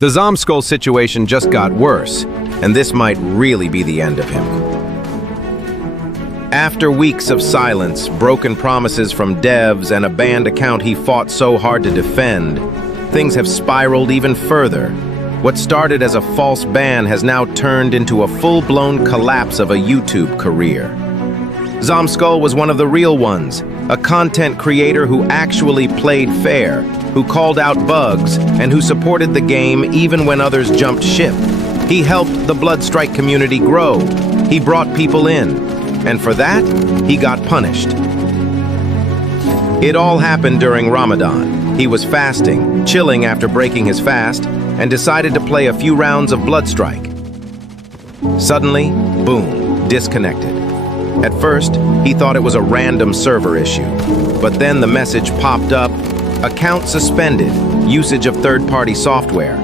The Zombskull situation just got worse, and this might really be the end of him. After weeks of silence, broken promises from devs, and a banned account he fought so hard to defend, things have spiraled even further. What started as a false ban has now turned into a full-blown collapse of a YouTube career. ZomSkull was one of the real ones, a content creator who actually played fair, who called out bugs, and who supported the game even when others jumped ship. He helped the Bloodstrike community grow. He brought people in, and for that, he got punished. It all happened during Ramadan. He was fasting, chilling after breaking his fast, and decided to play a few rounds of Bloodstrike. Suddenly, boom, disconnected. At first, he thought it was a random server issue, but then the message popped up, account suspended, usage of third-party software.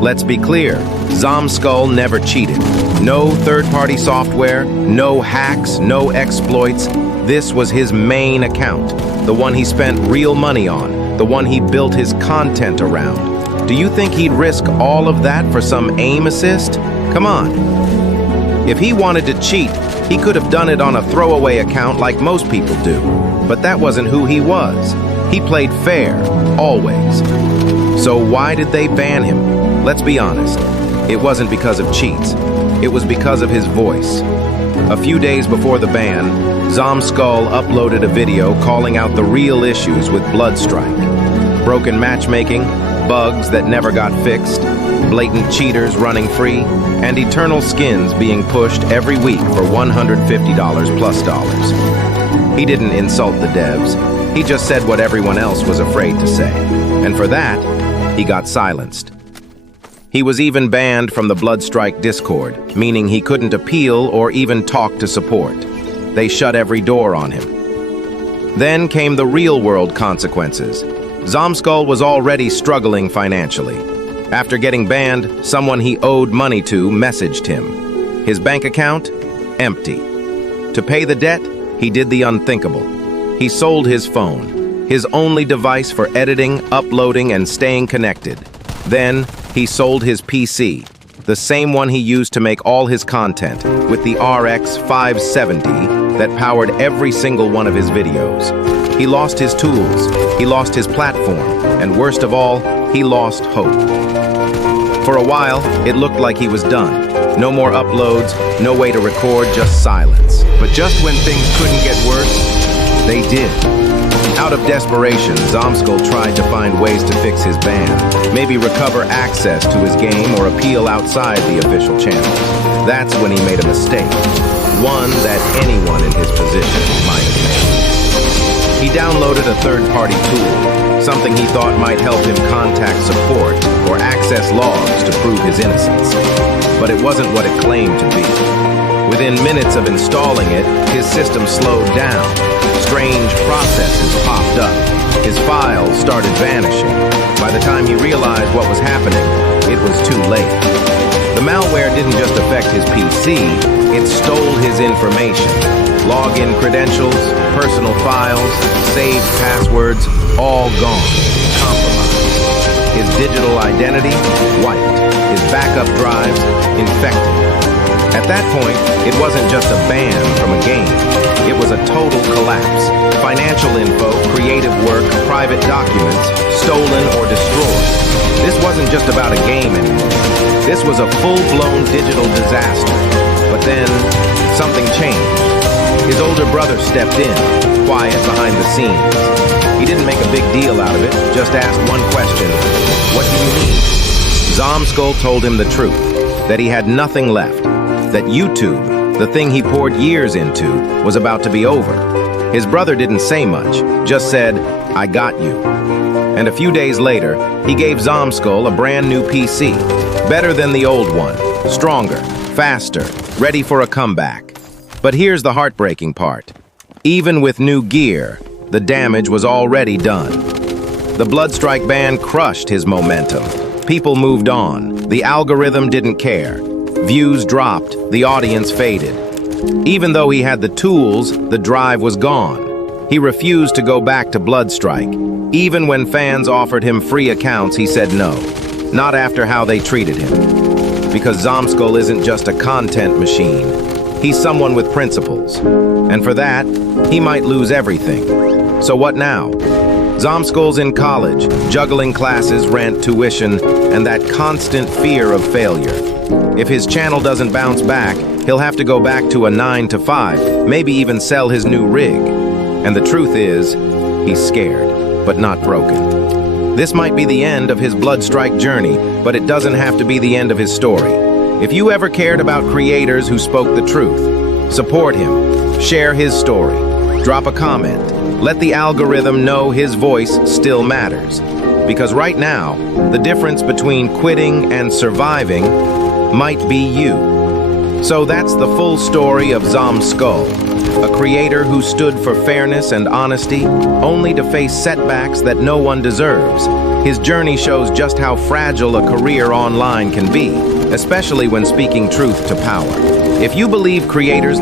Let's be clear, ZomSkull never cheated. No third-party software, no hacks, no exploits. This was his main account, the one he spent real money on, the one he built his content around. Do you think he'd risk all of that for some aim assist? Come on. If he wanted to cheat, he could have done it on a throwaway account like most people do. But that wasn't who he was. He played fair, always. So why did they ban him? Let's be honest. It wasn't because of cheats. It was because of his voice. A few days before the ban, ZomSkull uploaded a video calling out the real issues with Bloodstrike. Broken matchmaking, bugs that never got fixed, blatant cheaters running free, and eternal skins being pushed every week for $150 plus dollars. He didn't insult the devs. He just said what everyone else was afraid to say. And for that, he got silenced. He was even banned from the Bloodstrike Discord, meaning he couldn't appeal or even talk to support. They shut every door on him. Then came the real-world consequences. ZomSkull was already struggling financially. After getting banned, someone he owed money to messaged him. His bank account? Empty. To pay the debt, he did the unthinkable. He sold his phone, his only device for editing, uploading, and staying connected. Then, he sold his PC, the same one he used to make all his content, with the RX 570 that powered every single one of his videos. He lost his tools, he lost his platform, and worst of all, he lost hope. For a while, it looked like he was done. No more uploads, no way to record, just silence. But just when things couldn't get worse, they did. Out of desperation, ZomSkull tried to find ways to fix his ban, maybe recover access to his game or appeal outside the official channels. That's when he made a mistake, one that anyone in his position might have made. He downloaded a third-party tool, something he thought might help him contact support or access logs to prove his innocence. But it wasn't what it claimed to be. Within minutes of installing it, his system slowed down. Strange processes popped up. His files started vanishing. By the time he realized what was happening, it was too late. The malware didn't just affect his PC, it stole his information. Login credentials, personal files, saved passwords, all gone, compromised. His digital identity, wiped. His backup drives, infected. At that point, it wasn't just a ban from a game. It was a total collapse. Financial info, creative work, private documents, stolen or destroyed. This wasn't just about a game anymore. This was a full-blown digital disaster. But then, something changed. His older brother stepped in, quiet behind the scenes. He didn't make a big deal out of it, just asked one question, "What do you need?" ZomSkull told him the truth, that he had nothing left, that YouTube, the thing he poured years into, was about to be over. His brother didn't say much, just said, "I got you." And a few days later, he gave ZomSkull a brand new PC, better than the old one, stronger, faster, ready for a comeback. But here's the heartbreaking part. Even with new gear, the damage was already done. The Bloodstrike ban crushed his momentum. People moved on. The algorithm didn't care. Views dropped. The audience faded. Even though he had the tools, the drive was gone. He refused to go back to Bloodstrike. Even when fans offered him free accounts, he said no. not after how they treated him. Because ZomSkull isn't just a content machine. He's someone with principles. And for that, he might lose everything. So what now? ZomSkull's in college, juggling classes, rent, tuition, and that constant fear of failure. If his channel doesn't bounce back, he'll have to go back to a 9 to 5, maybe even sell his new rig. And the truth is, he's scared, but not broken. This might be the end of his Bloodstrike journey, but it doesn't have to be the end of his story. If you ever cared about creators who spoke the truth, support him, share his story, drop a comment, let the algorithm know his voice still matters. Because right now, the difference between quitting and surviving might be you. So that's the full story of ZomSkull, a creator who stood for fairness and honesty, only to face setbacks that no one deserves. His journey shows just how fragile a career online can be, especially when speaking truth to power. If you believe creators